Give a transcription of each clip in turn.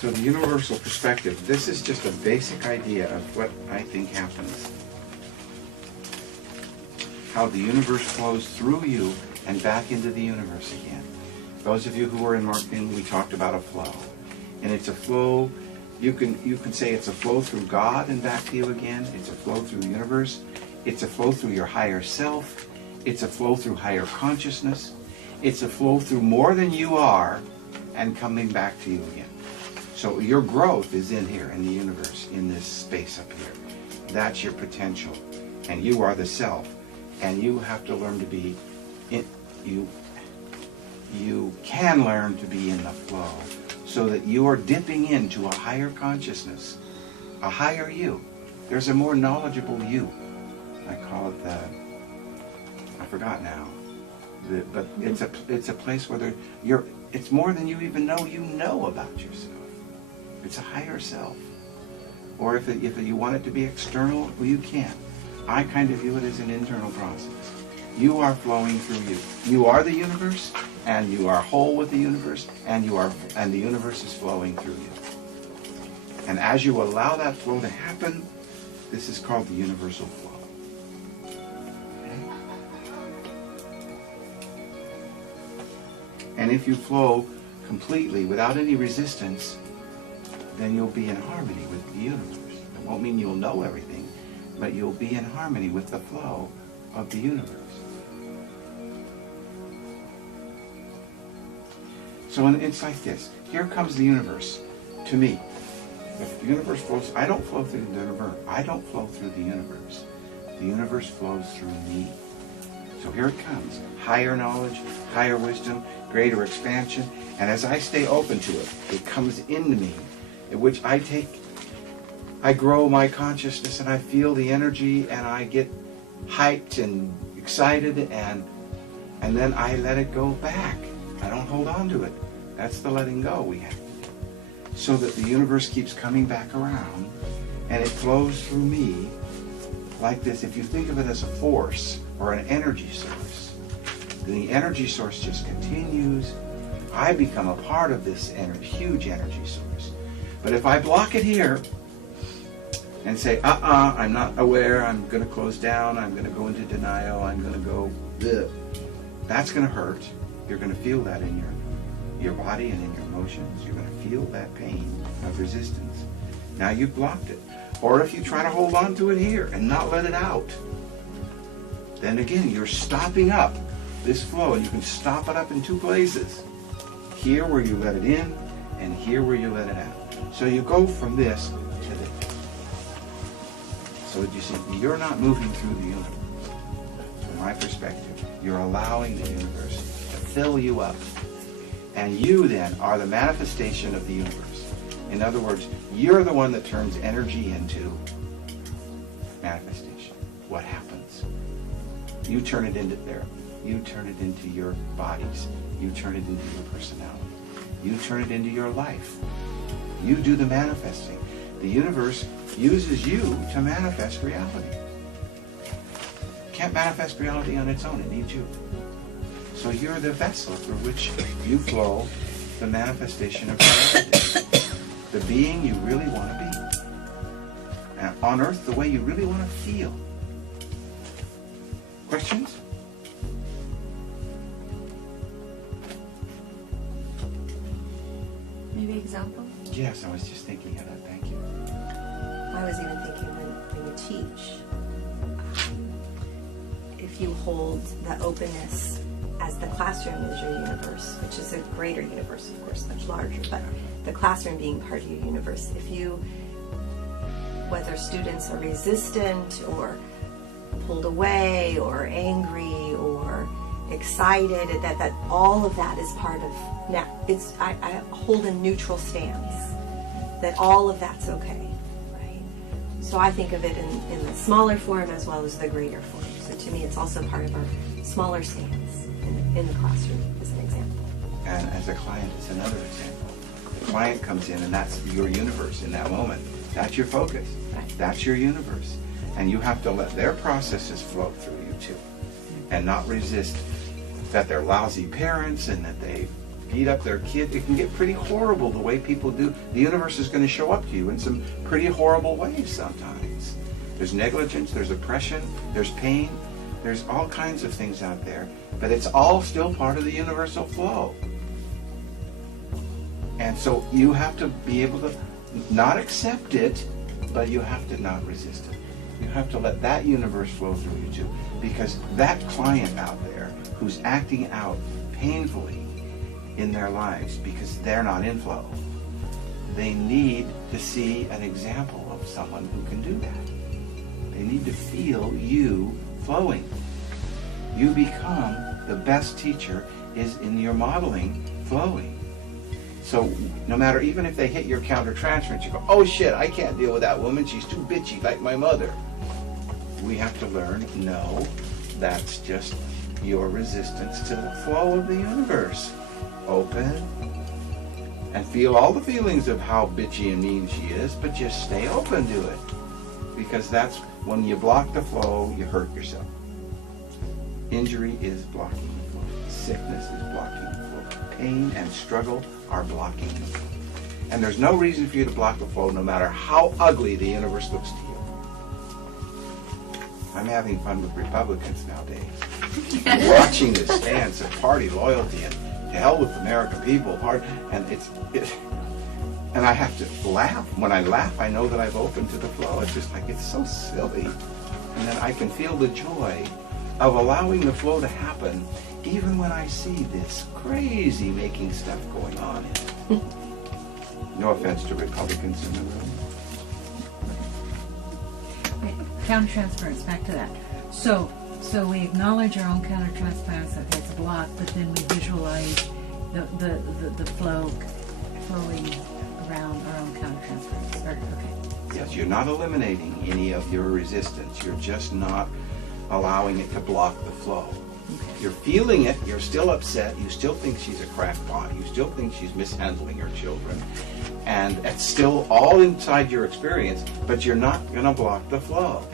So the universal perspective, this is just a basic idea of what I think happens. How the universe flows through you and back into the universe again. Those of you who are in marketing, we talked about a flow. And it's a flow, you can say it's a flow through God and back to you again. It's a flow through the universe. It's a flow through your higher self. It's a flow through higher consciousness. It's a flow through more than you are and coming back to you again. So your growth is in here, in the universe, in this space up here. That's your potential. And you are the self. And you have to learn to be, you can learn to be in the flow so that you are dipping into a higher consciousness, a higher you. There's a more knowledgeable you. I call it the, I forgot now, but it's a place where it's more than you even know about yourself. It's a higher self. Or if you want it to be external, well, you can. I kind of view it as an internal process. You are flowing through you. You are the universe, and you are whole with the universe, and the universe is flowing through you. And as you allow that flow to happen, this is called the universal flow. Okay? And if you flow completely without any resistance, then you'll be in harmony with the universe. It won't mean you'll know everything, but you'll be in harmony with the flow of the universe. So it's like this. Here comes the universe to me. If the universe flows, I don't flow through the universe. I don't flow through the universe. The universe flows through me. So here it comes. Higher knowledge, higher wisdom, greater expansion. And as I stay open to it, it comes into me, in which I grow my consciousness and I feel the energy and I get hyped and excited and then I let it go back. I don't hold on to it. That's the letting go we have to do. So that the universe keeps coming back around and it flows through me like this. If you think of it as a force or an energy source, the energy source just continues. I become a part of this huge energy source. But if I block it here and say, I'm not aware, I'm going to close down, I'm going to go into denial, I'm going to go, bleh, that's going to hurt. You're going to feel that in your body and in your emotions. You're going to feel that pain of resistance. Now you've blocked it. Or if you try to hold on to it here and not let it out, then again, you're stopping up this flow. And you can stop it up in two places. Here where you let it in, and here where you let it out. So you go from this to this. So you see, you're not moving through the universe. From my perspective, you're allowing the universe to fill you up. And you then are the manifestation of the universe. In other words, you're the one that turns energy into manifestation. What happens? You turn it into therapy. You turn it into your bodies. You turn it into your personality. You turn it into your life. You do the manifesting. The universe uses you to manifest reality. It can't manifest reality on its own. It needs you. So you're the vessel through which you flow the manifestation of reality. The being you really want to be. And on earth, the way you really want to feel. Questions? Maybe example? Yes, I was just thinking of that. Thank you. I was even thinking when you teach, if you hold the openness as the classroom is your universe, which is a greater universe, of course, much larger, but the classroom being part of your universe, if you, whether students are resistant or pulled away or angry or excited, that all of that is part of, now, I hold a neutral stance, that all of that's okay, right? So I think of it in the smaller form as well as the greater form. So to me, it's also part of our smaller stance in the classroom, as an example. And as a client, it's another example. The client comes in and that's your universe in that moment. That's your focus. Right. That's your universe. And you have to let their processes flow through you too. And not resist that they're lousy parents and that they beat up their kid. It can get pretty horrible the way people do. The universe is going to show up to you in some pretty horrible ways sometimes. There's negligence, there's oppression, there's pain, there's all kinds of things out there, but it's all still part of the universal flow. And so you have to be able to not accept it, but you have to not resist it. You have to let that universe flow through you too. Because that client out there who's acting out painfully in their lives because they're not in flow, they need to see an example of someone who can do that. They need to feel you flowing. You become the best teacher is in your modeling flowing. So no matter, even if they hit your countertransference, you go, oh shit, I can't deal with that woman, she's too bitchy like my mother. We have to learn, no, that's just your resistance to the flow of the universe. Open and feel all the feelings of how bitchy and mean she is, but just stay open to it. Because that's when you block the flow, you hurt yourself. Injury is blocking the flow. Sickness is blocking the flow. Pain and struggle are blocking the flow. And there's no reason for you to block the flow no matter how ugly the universe looks to you. I'm having fun with Republicans nowadays. I'm watching this stance of party loyalty and to hell with the American people, and and I have to laugh. When I laugh, I know that I've opened to the flow. It's just like, it's so silly. And then I can feel the joy of allowing the flow to happen, even when I see this crazy making stuff going on in it. No offense to Republicans in the room. Countertransference, back to that. So we acknowledge our own countertransference, okay, it's blocked, but then we visualize the flow flowing around our own countertransference. Okay. Yes, you're not eliminating any of your resistance. You're just not allowing it to block the flow. Okay. You're feeling it. You're still upset. You still think she's a crackpot. You still think she's mishandling her children. And it's still all inside your experience, but you're not going to block the flow.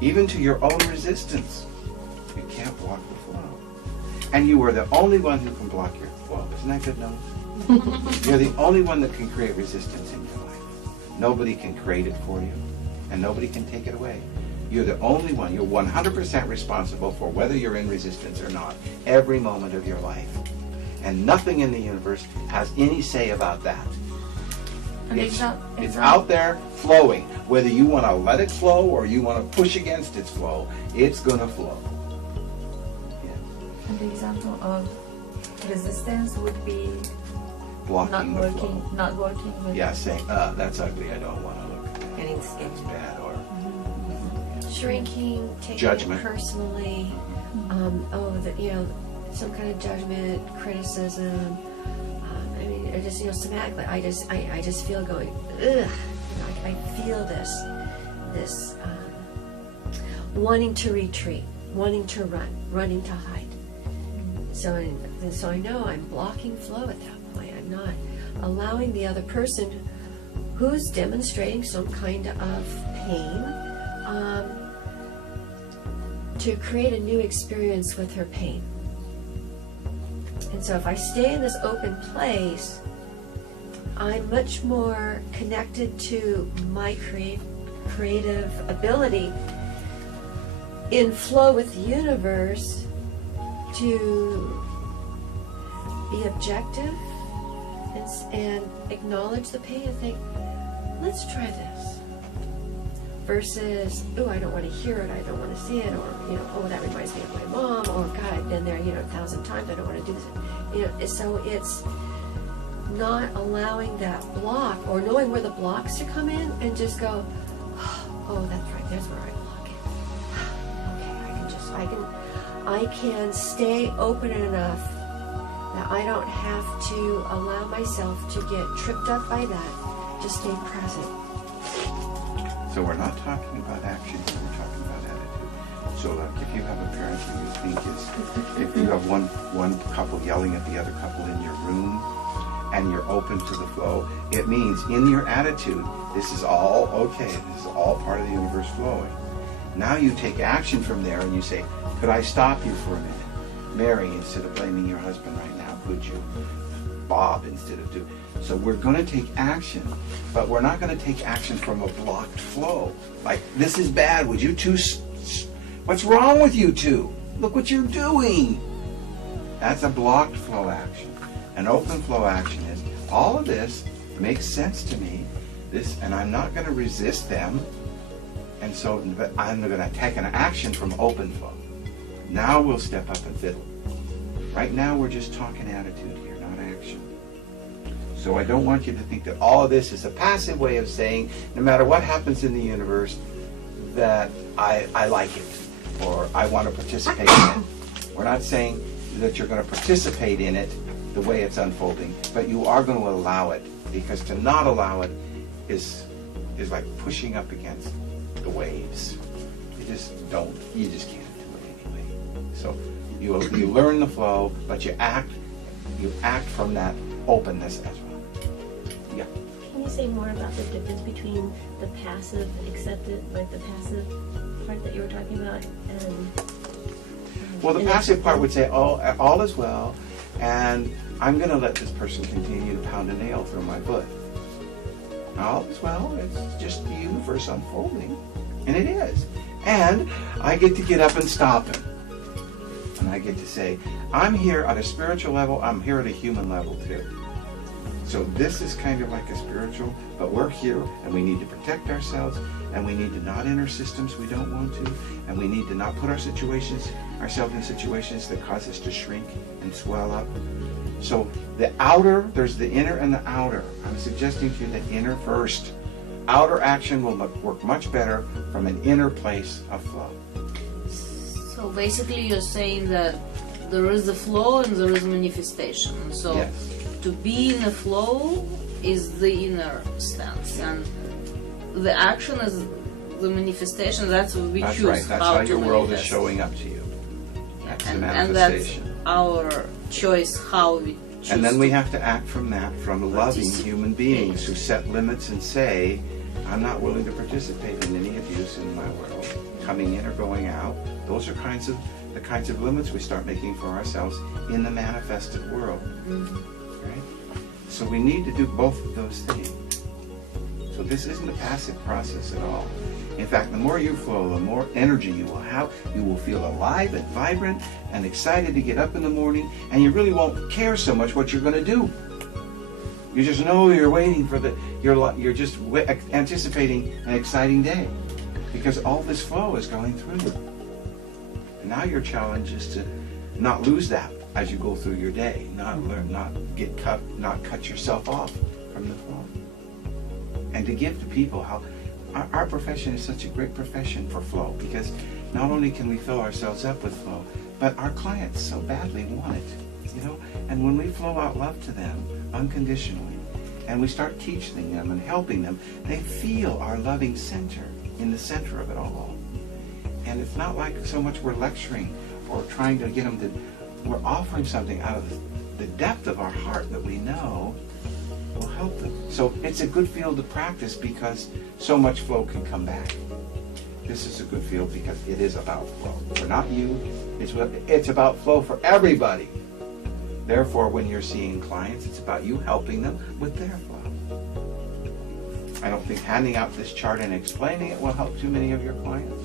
Even to your own resistance, you can't block the flow. And you are the only one who can block your flow. Isn't that good news? You're the only one that can create resistance in your life. Nobody can create it for you, and nobody can take it away. You're the only one. You're 100% responsible for whether you're in resistance or not, every moment of your life. And nothing in the universe has any say about that. And It's out there flowing. Whether you want to let it flow or you want to push against its flow, it's going to flow. Yeah. And the example of resistance would be Blocking not the working, flow. not working with. Yeah, saying, that's ugly, I don't want to look at that. Getting scared. It's bad, or Shrinking, taking Judgment. it personally, some kind of judgment, criticism. I mean, or just somatically, I just feel going, ugh. I feel this wanting to retreat, wanting to run, running to hide. So I know I'm blocking flow at that point. I'm not allowing the other person who's demonstrating some kind of pain to create a new experience with her pain. And so if I stay in this open place, I'm much more connected to my creative ability in flow with the universe to be objective and acknowledge the pain and think, let's try this. Versus, oh, I don't want to hear it, I don't want to see it, or, oh, that reminds me of my mom, or God, I've been there, 1,000 times, I don't want to do this. So it's not allowing that block, or knowing where the blocks to come in, and just go, oh, that's right, there's where I block it. Okay, I can stay open enough that I don't have to allow myself to get tripped up by that. Just stay present. So we're not talking about action, we're talking about attitude. So like if you have a parent who you think is, if you have one couple yelling at the other couple in your room, and you're open to the flow, it means in your attitude, this is all okay, this is all part of the universe flowing. Now you take action from there and you say, could I stop you for a minute? Mary, instead of blaming your husband right now, could you bob instead of do? So we're going to take action, but we're not going to take action from a blocked flow. Like, this is bad. Would you two? What's wrong with you two? Look what you're doing. That's a blocked flow action. An open flow action is all of this makes sense to me. This, and I'm not going to resist them. And so I'm going to take an action from open flow. Now we'll step up and fiddle. Right now we're just talking attitude here, not action. So I don't want you to think that all of this is a passive way of saying, no matter what happens in the universe, that I like it or I want to participate in it. We're not saying that you're going to participate in it the way it's unfolding, but you are going to allow it, because to not allow it is like pushing up against the waves. You just can't do it anyway. So you learn the flow, but you act from that openness as well. Yeah. Can you say more about the difference between the passive accepted, like the passive part that you were talking about, and well, the passive part would say, "Oh, all is well, and I'm going to let this person continue to pound a nail through my foot. All is well. It's just the universe unfolding, and it is. And I get to get up and stop him, and I get to say, I'm here at a spiritual level. I'm here at a human level too. So this is kind of like a spiritual, but we're here, and we need to protect ourselves, and we need to not enter systems we don't want to, and we need to not put ourselves in situations that cause us to shrink and swell up. So the outer, there's the inner and the outer. I'm suggesting to you that inner first. Outer action will work much better from an inner place of flow. So basically you're saying that there is the flow and there is manifestation. So Yes. to be in the flow is the inner stance, and the action is the manifestation. That's what we That's choose. right. That's how to your world is manifest. showing up to you. That's the And that's manifestation. our choice how we choose. And then to we have to act from that, from loving participate. human beings who set limits and say, I'm not willing to participate in any abuse in my world, coming in or going out. Those are the kinds of limits we start making for ourselves in the manifested world. Right? So we need to do both of those things. So this isn't a passive process at all. In fact, the more you flow, the more energy you will have. You will feel alive and vibrant and excited to get up in the morning, and you really won't care so much what you're going to do. You just know you're waiting for you're just anticipating an exciting day, because all this flow is going through. And now your challenge is to not lose that as you go through your day, not cut yourself off from the flow, and to give to people how. Our profession is such a great profession for flow, because not only can we fill ourselves up with flow, but our clients so badly want it, And when we flow out love to them unconditionally, and we start teaching them and helping them, they feel our loving center in the center of it all. And it's not like so much we're lecturing or trying to get them to, we're offering something out of the depth of our heart that we know will help them. So it's a good field to practice, because so much flow can come back. This is a good field because it is about flow. For not you, it's about flow for everybody. Therefore, when you're seeing clients, it's about you helping them with their flow. I don't think handing out this chart and explaining it will help too many of your clients,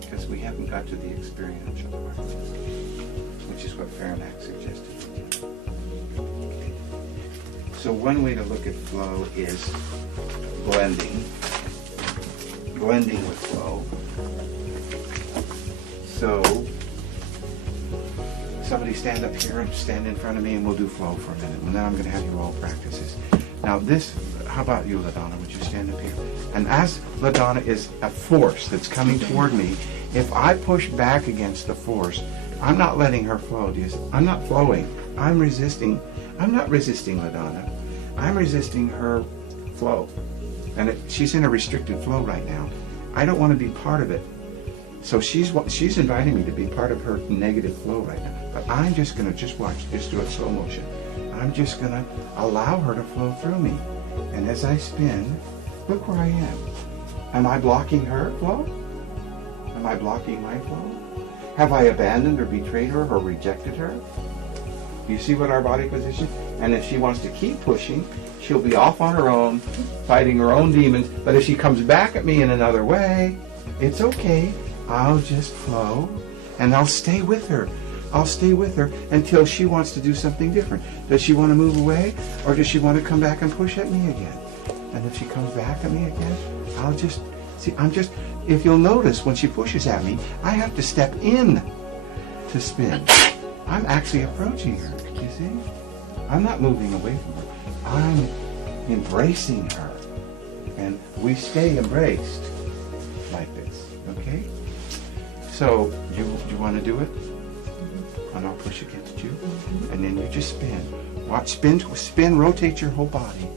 because we haven't got to the experiential part, which is what Fahrenheit suggested. So one way to look at flow is blending with flow. So somebody stand up here and stand in front of me, and we'll do flow for a minute, and then I'm going to have you all practice this. Now how about you, LaDonna? Would you stand up here? And as LaDonna is a force that's coming toward me, if I push back against the force, I'm not letting her flow. I'm not flowing. I'm resisting. I'm not resisting LaDonna. I'm resisting her flow. And she's in a restricted flow right now. I don't want to be part of it. So she's inviting me to be part of her negative flow right now. But I'm just going to just do it slow motion. I'm just going to allow her to flow through me. And as I spin, look where I am. Am I blocking her flow? Am I blocking my flow? Have I abandoned or betrayed her or rejected her? You see what our body position? And if she wants to keep pushing, she'll be off on her own, fighting her own demons. But if she comes back at me in another way, it's okay. I'll just flow, and I'll stay with her. I'll stay with her until she wants to do something different. Does she want to move away, or does she want to come back and push at me again? And if she comes back at me again, I'll just, see, if you'll notice, when she pushes at me, I have to step in to spin. I'm actually approaching her, you see? I'm not moving away from her. I'm embracing her. And we stay embraced like this, okay? So, you want to do it? And I'll push against you. And then you just spin. Watch, spin, rotate your whole body.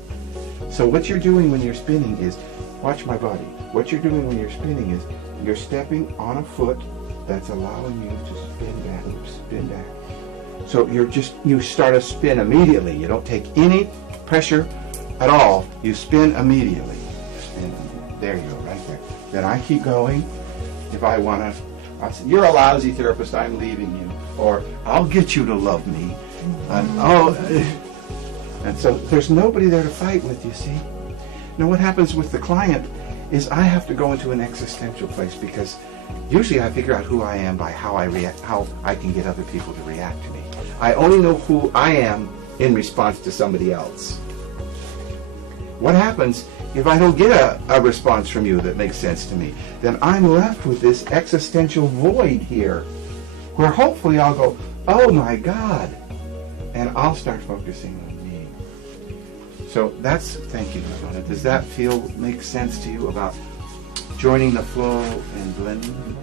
So what you're doing when you're spinning is, watch my body. What you're doing when you're spinning is, you're stepping on a foot that's allowing you to spin back. So you start a spin immediately. You don't take any pressure at all. You spin immediately. Spin. There you go, right there. Then I keep going. If I want to, I'll say, you're a lousy therapist, I'm leaving you. Or, I'll get you to love me. And so there's nobody there to fight with, you see. Now what happens with the client is I have to go into an existential place, because usually I figure out who I am by how I react, how I can get other people to react to me. I only know who I am in response to somebody else. What happens if I don't get a response from you that makes sense to me? Then I'm left with this existential void here, where hopefully I'll go, oh my God, and I'll start focusing on me. So thank you, Ramona. Does that make sense to you about joining the flow and blending?